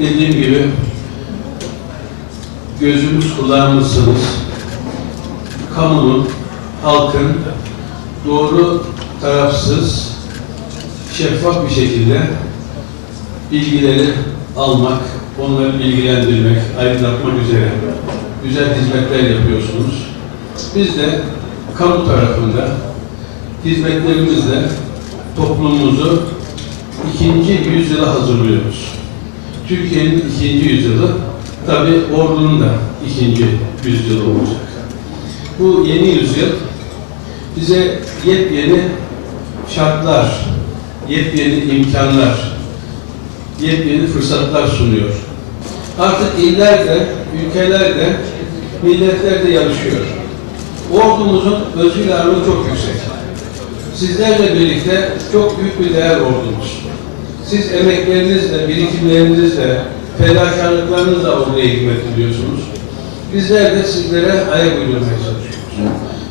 dediğim gibi gözümüz kulağımızsınız. Kamunun, halkın doğru, tarafsız, şeffaf bir şekilde bilgileri almak, onları bilgilendirmek, aydınlatmak üzere güzel hizmetler yapıyorsunuz. Biz de kamu tarafında hizmetlerimizle toplumumuzu ikinci yüzyıla hazırlıyoruz. Türkiye'nin ikinci yüzyılı, tabi ordunun da ikinci yüzyılı olacak. Bu yeni yüzyıl bize yepyeni şartlar, yepyeni imkanlar, yepyeni fırsatlar sunuyor. Artık iller de, ülkeler de, milletler de yarışıyor. Ordumuzun özgür ağırlığı çok yüksek. Sizlerle birlikte çok büyük bir değer ordumuz. Siz emeklerinizle, birikimlerinizle, fedakarlıklarınızla orduya hizmet ediyorsunuz. Bizler de sizlere ayak uydurmaya çalışıyoruz.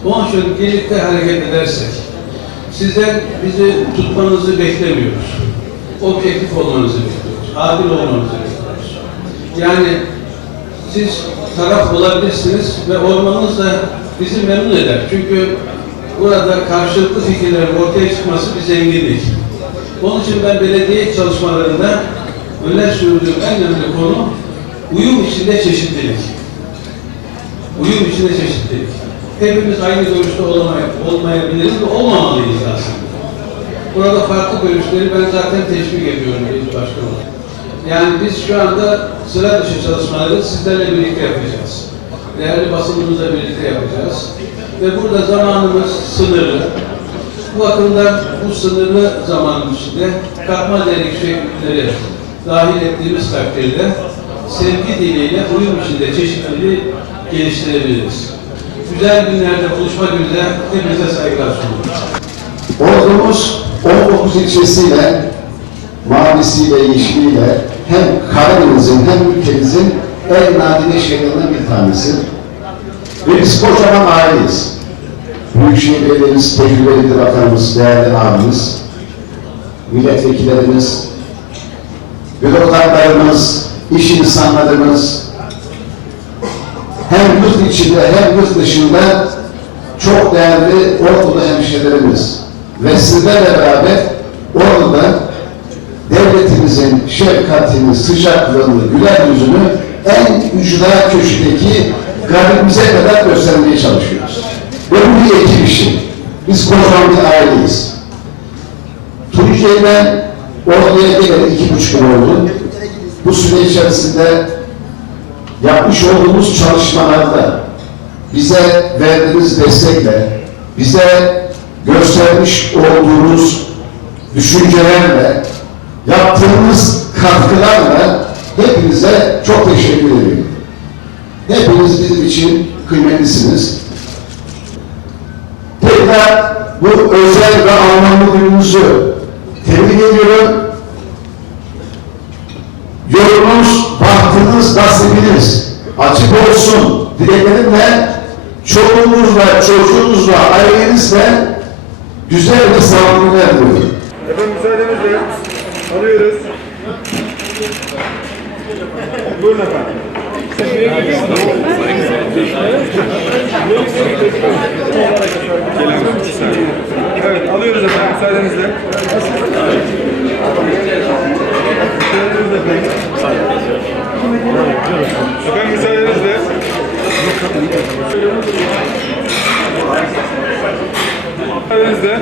Onun için birlikte hareket edersek, sizden bizi tutmanızı beklemiyoruz. Objektif olmanızı bekliyoruz. Adil olmanızı bekliyoruz. Yani siz taraf olabilirsiniz ve olmanız da bizi memnun eder. Çünkü burada karşılıklı fikirlerin ortaya çıkması bir zenginlik. Onun için ben belediye çalışmalarında öne sürdüğüm en önemli konu uyum içinde çeşitlilik. Uyum içinde çeşitlilik. Hepimiz aynı görüşte olamay olmayabiliriz ve olmamalıyız aslında. Burada farklı görüşleri ben zaten teşvik ediyorum bir başkan olarak. Yani biz şu anda sıra dışı çalışmaları sizlerle birlikte yapacağız. Değerli basınımızla birlikte yapacağız. Ve burada zamanımız sınırlı. Bu bakımdan bu sınırlı zamanın içinde katma değerli şekilleri dahil ettiğimiz takdirde sevgi diliyle uyum içinde çeşitliliği geliştirebiliriz. Güzel günlerde buluşmak üzere hepinize saygılar sunuyorum. Ordumuz 19 ilçesiyle, mavisiyle, yeşiliyle hem Karadeniz'in hem ülkemizin en nadide şehirlerinden bir tanesi. Ve biz kocaman aileyiz. Büyükşehir Belediye'miz, tecrübeli bakanımız, değerli abimiz, milletvekillerimiz, bürokratlarımız, iş insanlarımız, hem yurt içinde hem yurt dışında çok değerli Ordu'da hemşehrilerimiz ve sizlerle beraber Ordu'da devletimizin şefkatini, sıcaklığını, güler yüzünü en ücra köşedeki garibimize kadar göstermeye çalışıyoruz. Bu bir ekip işi. Biz kocaman bir aileyiz. Tunceli'den Ordu'ya geleli iki buçuk yıl oldu. Bu süre içerisinde yapmış olduğumuz çalışmalarda bize verdiğiniz destekle, bize göstermiş olduğunuz düşüncelerle, yaptığınız katkılarla hepinize çok teşekkür ediyorum. Hepiniz bizim için kıymetlisiniz. Tekrar bu özel ve anlamlı gününüzü tebrik ediyorum. Yolunuz, bahtınız, nasibiniz açık olsun dileklerimle çoluğunuzla, çocuğunuzla, ailenizle güzel ve sağlıklı diliyorum. Efendim müsaadenizle alıyoruz. Buyurun efendim. Evet alıyoruz efendim müsaadenizle. Efendim müsaadenizle. Müsaadenizle.